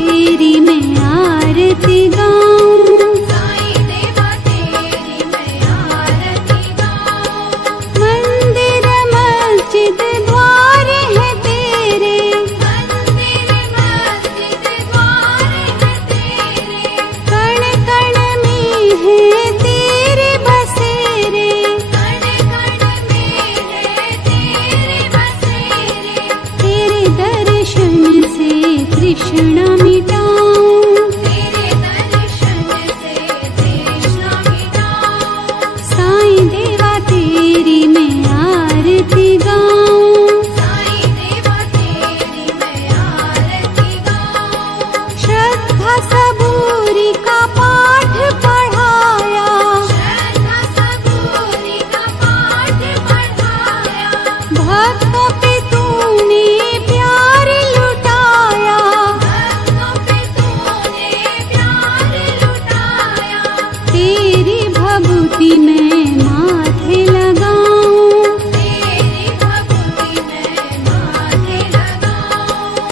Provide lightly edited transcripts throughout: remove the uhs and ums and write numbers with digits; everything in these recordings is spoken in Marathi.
तेरी मैं आरती गाऊं, साईं देवा तेरी मैं आरती गाऊं। मंदिर मस्जिद द्वार है तेरे, मंदिर मस्जिद द्वार है तेरे, कण कण में है तेरे बसेरे, कण कण में है तेरे बसेरे। तेरे दर्शन से तृष्णा मिटाऊं, तेरे दर्शन से तृष्णा मिटाऊं। साईं देवा तेरी मैं आरती गाऊं, साईं देवा तेरी मैं आरती गाऊं। श्रद्धा सबूरी का पाठ पढ़ाया, श्रद्धा सबूरी का पाठ पढ़ाया, भक्तों पे तूने प्यार लुटाया, भक्तों पे तूने प्यार लुटाया। तेरी भभूति मैं माथे लगाऊं, तेरी भक्ति मैं माथे लगाऊं।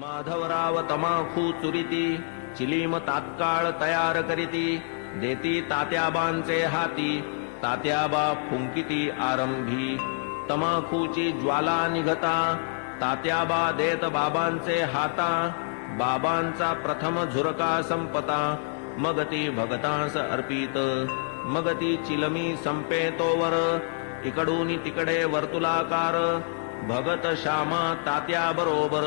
माधवराव तमाखू चुरीती, चिलीम तात्काळ तयार करीती, देती तात्याबांचे हाती, तात्याबा फुंकिती आरंभी. तमाखूची ज्वाला निघता, तात्याबा देत बाबांचे हाता, बाबांचा प्रथम झुरका संपता, मग ती भगतांस अर्पित. मग ती चिलमी संपे तोवर, इकडून तिकडे वर्तुलाकार, भगत श्यामा तात्या बरोबर,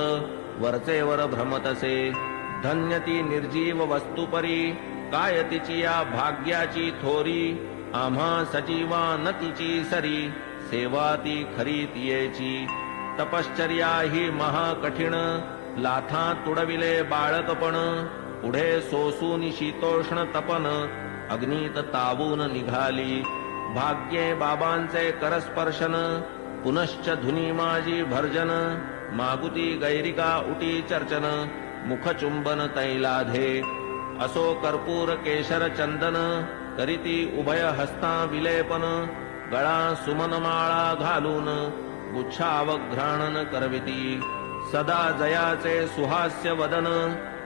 वरचे वर भ्रमतसे. धन्य ती निर्जीव वस्तुपरी, काय तिची या भाग्याची थोरी. आम्हा सजीवा न तिची सरी, सेवा ती खरी तियेची. तपश्चर्या ही महाकठीण, लाथा तुडविले बाळकपण. पुढे सोसून शीतोष्ण तपन, अग्नीत तावून निघाली. भाग्ये बाबांचे करस्पर्शन, पुनश्च धुनी माझी भर्जन. मागुती गैरिका उटी चर्चन, मुखचुंबन तैलाधे. असो कर्पूर केशर चंदन, करीती उभय हस्ता विलेपन. गळा सुमनमाळा घालून, गुच्छावघ्राणन करविती. सदा जयाचे सुहास्य वदन,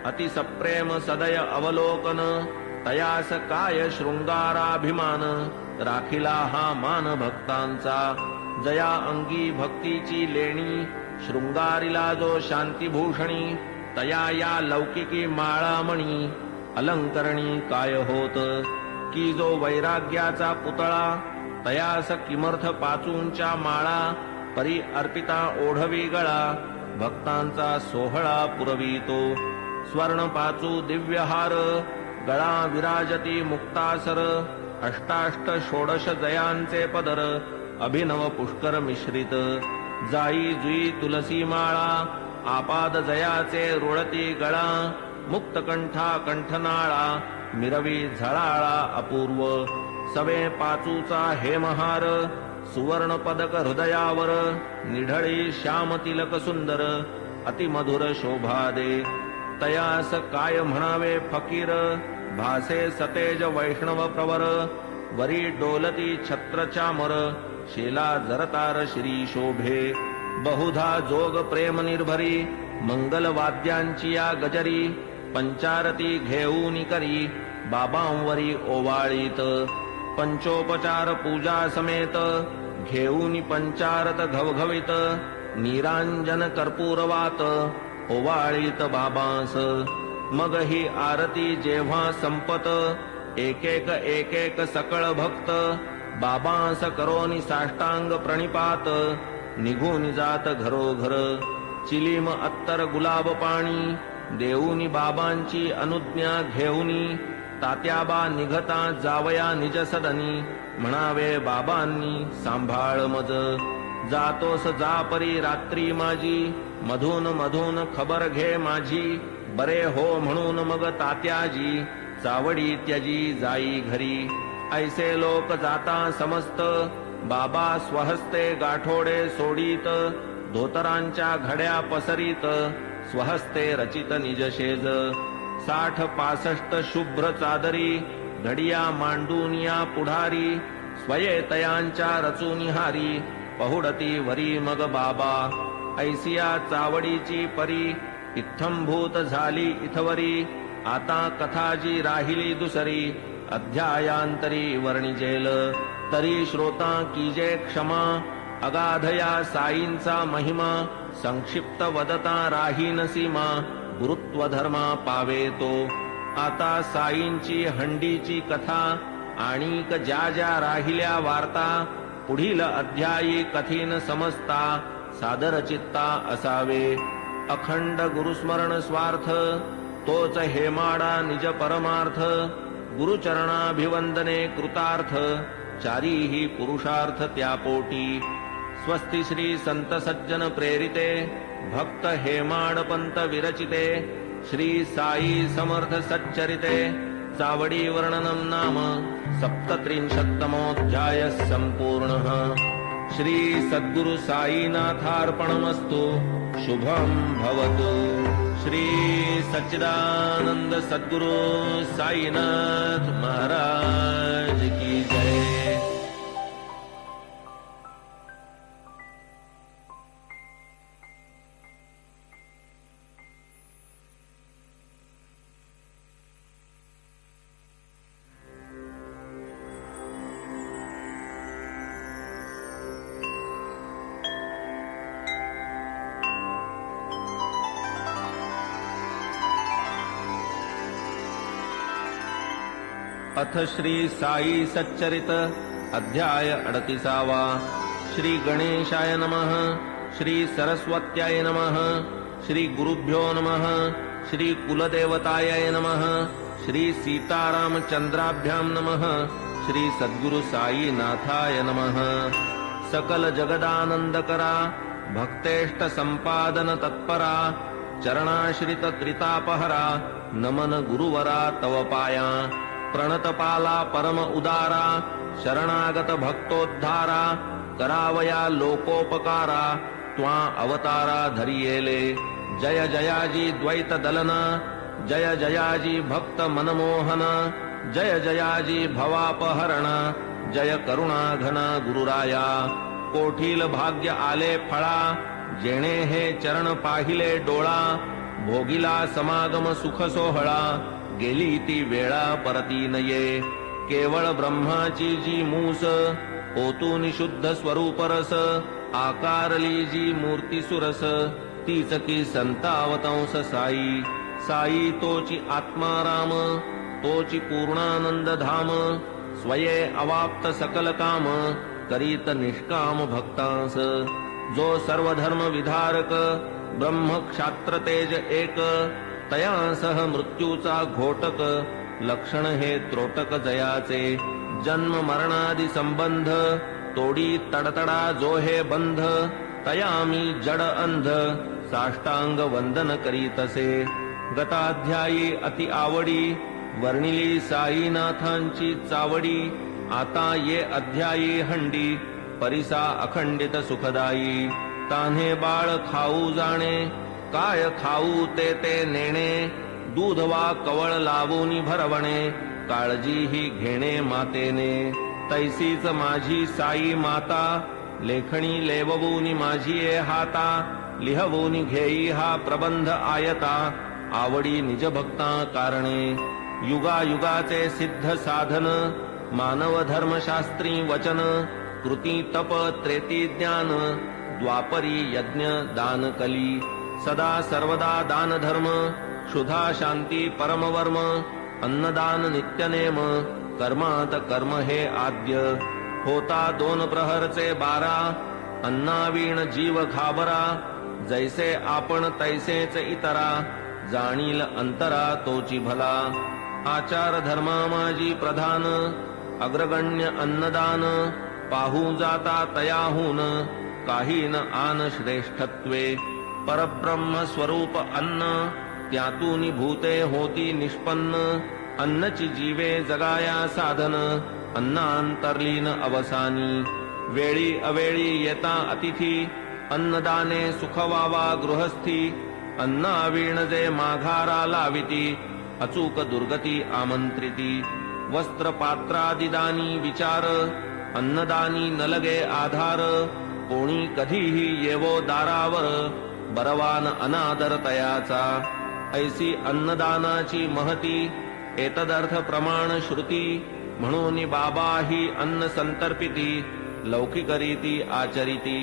अतिसप्रेम सदय अवलोकन. तयास काय शृंगाराभिमान, राखिला हा मान भक्तांचा. जया अंगी भक्तीची लेणी, शृंगारिला जो शांतीभूषणी. तया या लौकिकी माळामणी, अलंकरणी काय होत. की जो वैराग्याचा पुतळा, तयास किमर्थ पाचूंच्या माळा. परी अर्पिता ओढवी गळा, भक्तांचा सोहळा पुरवितो. स्वर्ण पाचू दिव्यहार, गळा विराजती मुक्तासर. अष्टाष्ट षोडश जयांचे पदर, अभिनव पुष्कर मिश्रित. जाई जुई तुलसी माळा, आपाद जयाचे रुळती गळा. मुक्तकंठा कंठनाळा, मिरवी झळाळा अपूर्व. सवे पाचूचा हेमहार, सुवर्ण पदक हृदयावर. निढळी श्याम तिलक सुंदर, अतिमधुर शोभा दे. तयास काय म्हणावे फकीर, भासे सतेज वैष्णव प्रवर. वरी डोलती छत्र चामर, शेला जरतार श्री शोभे. बहुधा जोग प्रेम निर्भरी, मंगल वाद्यांची या गजरी. पंचारती घेऊन करी, बाबांवरी ओवाळीत. पंचोपचार पूजा समेत, घेऊन पंचारत घवघवीत. निरांजन कर्पूरवात, ओवाळीत बाबांस. मग ही आरती जेव्हा संपत, एक एक सकळ भक्त. बाबांस करोनी साष्टांग प्रणिपात, निघून जात घरोघर. चिलीम अत्तर गुलाब पाणी, देऊनी बाबांची अनुज्ञा घेऊनी. तात्याबा निघता जावया निज सदनी, म्हणावे बाबांनी सांभाळ मज. जातोस जा परी रात्री माझी, मधून मधून खबर घे माझी. बरे हो म्हणून मग तात्याजी, चावडी त्यजी जाई घरी. ऐसे लोक जाता समस्त, बाबा स्वहस्ते गाठोडे सोडीत. धोतरांच्या घड्या पसरीत, स्वहस्ते रचित निजशेज. 60-65 शुभ्र चादरी, घडिया मांडून या पुढारी. स्वये तयांच्या रचूनी हारी, पहुडती वरी मग बाबा. ऐसिया चावडीची परी, इत्थंभूत झाली इथवरी आता कथा जी राहिली दुसरी अध्यायांतरी वर्णिजेल तरी श्रोता कीजे क्षमा अगाधया साईंचा महिमा संक्षिप्त वदता राहीन सीमा गुरुत्व धर्मा पावे तो आता साईंची हंडीची कथा आणिक ज्या ज्या राहिल्या वार्ता पुढील अध्यायी कथीन समजता सादर चित्ता असावे अखंड गुरुस्मरण स्वार्थ तोच हेमाडा निज परमार्थ गुरुचरणाभिवंदने कृतार्थ चारीही पुरुषार्थ त्या पोटी स्वस्ति श्री संत सज्जन प्रेरिते भक्त हेमाडपंत विरचिते श्री साई समर्थ सच्चरिते चावडी वर्णनम नाम सप्तत्रिंशत्तमोऽध्याय संपूर्णः श्री सद्गुरु साईनाथार्पणमस्तु शुभम भवतु श्री सच्चिदानंद सद्गुरु साईनाथ महाराज की जय। अथ श्री साई सच्चरित अध्याय 38 श्री गणेशाय नमः श्री सरस्वत्याय नमः श्री गुरुभ्यो नमः श्री कुलदेवताय नमः श्री सीतारामचंद्राभ्यां नमः श्री सद्गुरु साई नाथाय नमः सकल जगदानंदकरा भक्तेष्ट संपादन तत्परा चरणाश्रित त्रितापहरा नमन गुरुवरा तव पाया प्रणतपाला परम उदारा शरणागत भक्तोद्धारा करावया लोकोपकारा त्वा अवतारा धरियेले जय जयाजी द्वैत दलना जय जयाजी भक्त मनमोहन जय जयाजी भवापहरण जय करुणा घना गुरुराया कोठील भाग्य आले फळा जेणे हे चरण पाहिले डोळा भोगिला समागम सुख सोहळा गेली ती वेळा परती नये केवळ ब्रह्माची जी मूस ओतून शुद्ध स्वरूप रस आकारली जी मूर्ती सुरस तीच की संतावतंस साई साई तोची आत्माराम तोची पूर्णानंद धाम स्वये अवाप्त सकल काम करीत निष्काम भक्तांस जो सर्व धर्म विधारक ब्रह्म क्षात्र तेज एक तयासह मृत्यूचा घोटक लक्षण हे त्रोटक जयाचे जन्म मरणादि संबंध तोडी तडतडा जो हे बंध तयामी जड अंध साष्टांग वंदन करीतसे गताध्यायी अति आवडी वर्णिली साईनाथांची चावडी आता ये अध्यायी हंडी परिसा अखंडित सुखदायी तान्हे बाळ खाऊ जाणे काय खाऊ ते नेणे दूध वा कवळ लावूनी भरवणे काळजी ही घेणे मातेने तैसीच माझी साई माता लेखणी लेववूनी माझी ए हाता लिहवूनी घेई हा प्रबंध आयता आवडी निज भक्ता कारणे युगायुगाचे सिद्ध साधन मानव धर्मशास्त्री वचन कृती तप त्रेती ज्ञान द्वापरी यज्ञ दान कली सदा सर्वदा दान धर्म क्षुधा शांती परमवर्म अन्नदान नित्यनेम कर्मात कर्म हे आद्य होता 2 प्रहरचे 12 अन्नावीण जीव घाबरा जैसे आपण तैसेच इतरा जाणील अंतरा तोची भला आचार धर्मा माझी प्रधान अग्रगण्य अन्नदान पाहू जाता तयाहून काही न आन श्रेष्ठत्वे परब्रह्म स्वरूप अन्न त्यातून भूते होती निष्पन्न अन्नची जीवे जगाया साधन अन्नांतर्लीन अवसानी वेळी अवेळी येता अतिथी अन्नदाने सुखवावा गृहस्थी अन्नावीण जे माघारा लाविती अचूक दुर्गती आमंत्रिती वस्त्र पात्रादिदानी विचार अन्नदानी नलगे आधार कोणी कधीही येवो दारावर बरवान अनादर तयाचा. ऐसी अन्नदानाची महती एतदर्थ प्रमाण श्रुती. म्हणून बाबा ही अन्न संतर्पिती लौकिक रीती आचरिती.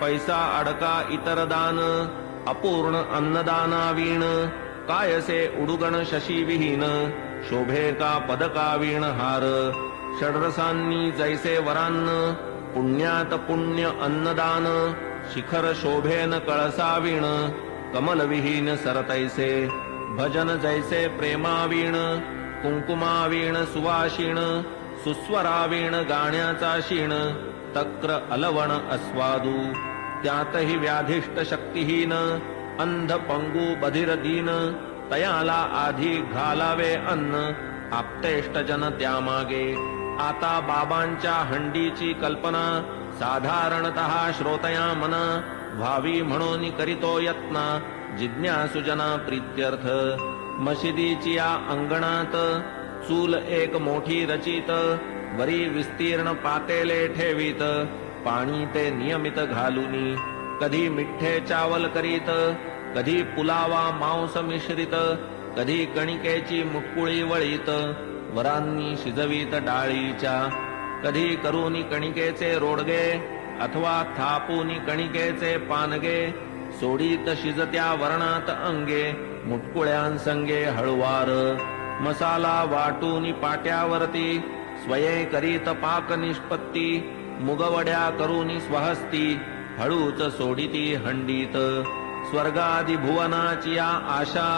पैसा अडका इतर दान अपूर्ण अन्नदानावीण. कायसे उडुगण शशी विहीन शोभे का पदका वीण हार. षड्रसांनी जैसे वरान्न पुण्यात पुण्य अन्नदान. शिखर शोभेन कळसावीण कमलविहीन सरतैसे. भजन जैसे प्रेमावीण कुंकुमावीण सुवाशीण. सुस्वरावीण गाण्याचा शीण तक्र अलवण अस्वादू. त्यातही व्याधिष्ट शक्तिहीन अंध पंगू बधिर दीन. तयाला आधी घालावे अन्न आप्तेष्ट जन त्यामागे. आता बाबांच्या हंडीची कल्पना साधारणतः श्रोतया मन. व्हावी म्हणून करीतो यत्न जिज्ञासुजना प्रीत्यर्थ. मशिदीची या अंगणात चूल एक मोठी रचित. वरी विस्तीर्ण पातेले ठेवीत पाणी ते नियमित घालूनी. कधी मिठ्ठे चावल करीत कधी पुलावा मांस मिश्रित. कधी कणिकेची मुटकुळी वळीत वरांनी शिजवीत डाळीच्या. कधी करूनी कणिकेचे रोडगे अथवा थापूनी कणिकेचे पानगे. सोडीत शिजत्या वरणात अंगे मुटकुळ्यांसंगे हळुवार. मसाला वाटूनी पाट्यावरती स्वये करीत पाक निष्पत्ती. मुगवड्या करूनी स्वहस्ती हळूच सोडिती हंडीत. स्वर्गादि भुवनाची या आशा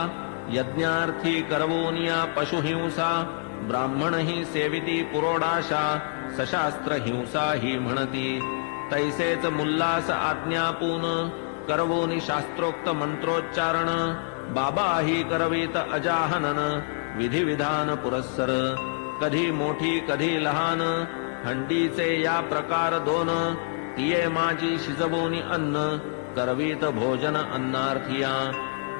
यज्ञार्थी करवोनिया पशुहिंसा. ब्राह्मण ही सेविती पुरोडाशा सशास्त्र हिंसा ही म्हणती. तैसेच मुल्लास आज्ञापून करवोनी शास्त्रोक्त मंत्रोच्चारण. बाबा ही करवीत अजाहनन विधिविधान पुरस्सर. कधी मोठी कधी लहान हंडीचे या प्रकार दोन. तिये माझी शिजवोनी अन्न करवीत भोजन अन्नार्थिया.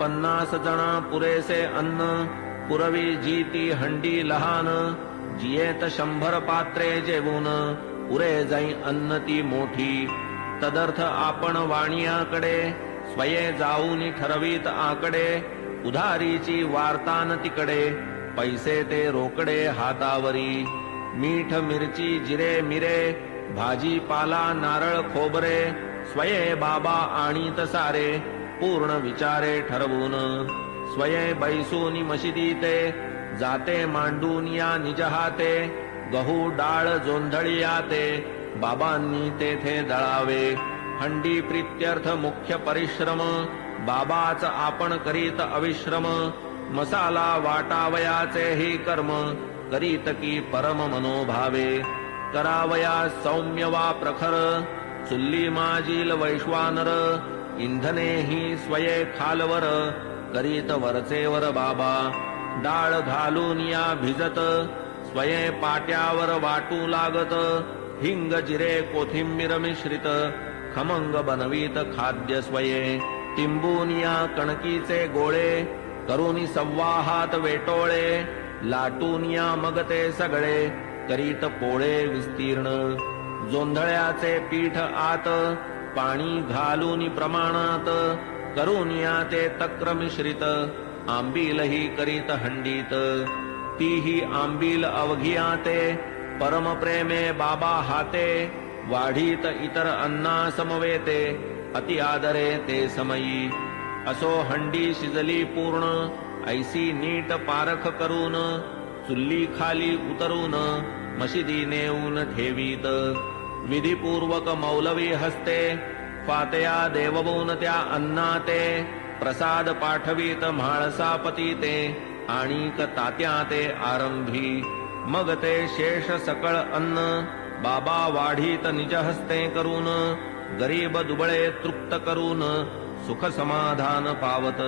50 जना पुरेसे अन्न पुरवी जीती हंडी लहान. जियेत 100 पात्रे जेवून पुरे जाई अन्न ती मोठी. तदर्थ आपण वाणियाकडे स्वये जाऊनी ठरवीत आकडे. उधारीची वार्तान तिकडे पैसे ते रोकडे हातावरी. मीठ मिरची जिरे मिरे भाजीपाला नारळ खोबरे. स्वये बाबा आणीत सारे पूर्ण विचारे ठरवून. स्वये बैसूनी मशिदीते जाते मांडून या निज हाते. गहू डाळ जोंधळियाते बाबांनी तेथे दळावे. हंडी प्रीत्यर्थ मुख्य परिश्रम बाबाच आपण करीत अविश्रम. मसाला वाटावयाचे ही कर्म करीत की परम मनोभावे. करावया सौम्य वा प्रखर चुल्ली माजील वैश्वानर. इंधने ही स्वये खालवर करीत वरचेवर बाबा. डाळ घालून या भिजत स्वये पाट्यावर वाटू लागत. हिंग जिरे कोथिंबीर मिश्रित खमंग बनवीत खाद्य स्वये. तिंबूनिया कणकीचे गोळे करूनी सव्वाहात वेटोळे. लाटूनिया मग ते सगळे करीत पोळे विस्तीर्ण. जोंधळ्याचे पीठ आत पाणी घालूनी प्रमाणात. करूनिया ते तक्र मिश्रित आंबीलही करीत हंडीत. तीही आंबील अवघियाते परम प्रेमे बाबा हाते. वाढीत इतर अन्ना समवेते अति आदरे ते समयी. असो हंडी शिजली पूर्ण ऐसी नीट पारख करून. चुल्ली खाली उतरून मशिदी नेऊन ठेवीत. विधिपूर्वक मौलवी हस्ते फातया देववून त्या अन्नाते. प्रसाद पाठवीत म्हाळसापती ते आणिक तात्या ते आरंभी. मग ते शेष सकळ अन्न बाबा वाढीत निज हस्ते करून. गरीब दुबळे तृप्त करून सुख समाधान पावत.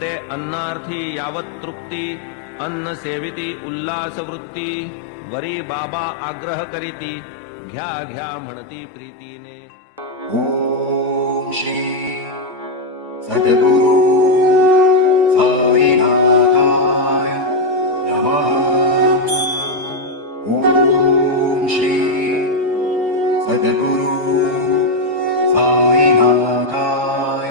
ते अन्नार्थी यावत तृप्ती अन्न सेविती उल्लास वृत्ती. वरी बाबा आग्रह करीती घ्या घ्या म्हणती प्रीतीने. ओम श्री सद्गुरु साईनाथाय नमः. ओम श्री सद्गुरु साईनाथाय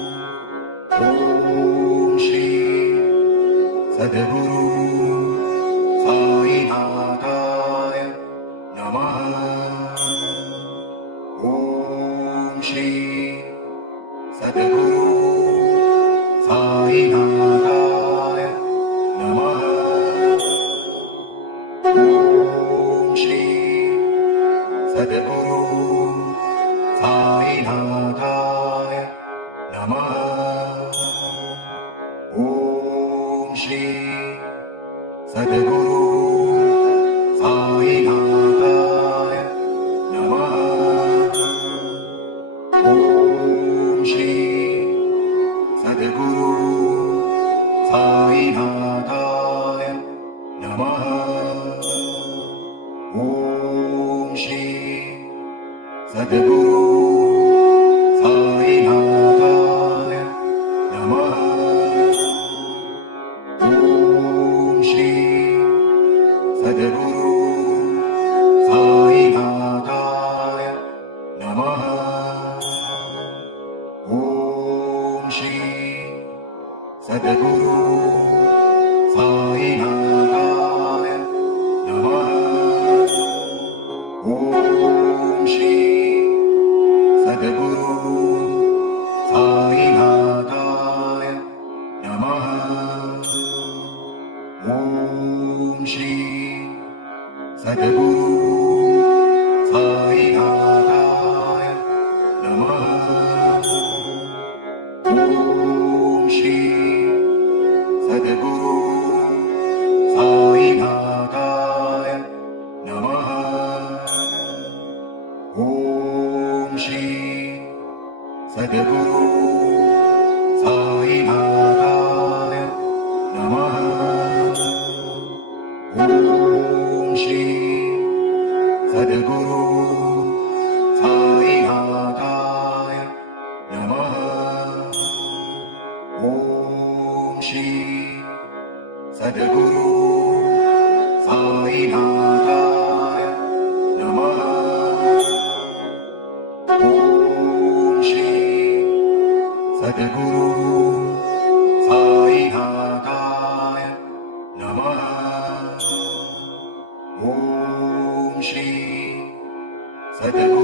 सद्गुरु साईनाथाय नमः। ॐ श्री सद्गुरु साईनाथाय नमः। ॐ श्री सद्गुरु साईनाथाय नमः। ॐ श्री सद्गुरु साईनाथाय नमः। ॐ श्री सद्गुरु साईनाथाय नमः। ॐ श्री सद्गुरु साईनाथाय नमः। ॐ श्री सद्गुरु साईनाथाय नमः। ॐ श्री सद्गुरु साईनाथाय नमः। ॐ श्री सद्गुरु साईनाथाय नमः। ॐ श्री सद्गुरु साईनाथाय नमः। ॐ श्री सद्गुरु साईनाथाय नमः। ॐ श्री सद्गुरु साईनाथाय नमः। ॐ श्री सद्गुरु साईनाथाय नमः। ॐ श्री सद्गुरु साईनाथाय नमः। ॐ श्री सद्गुरु साईनाथाय नमः। ॐ श्री सद्गुरु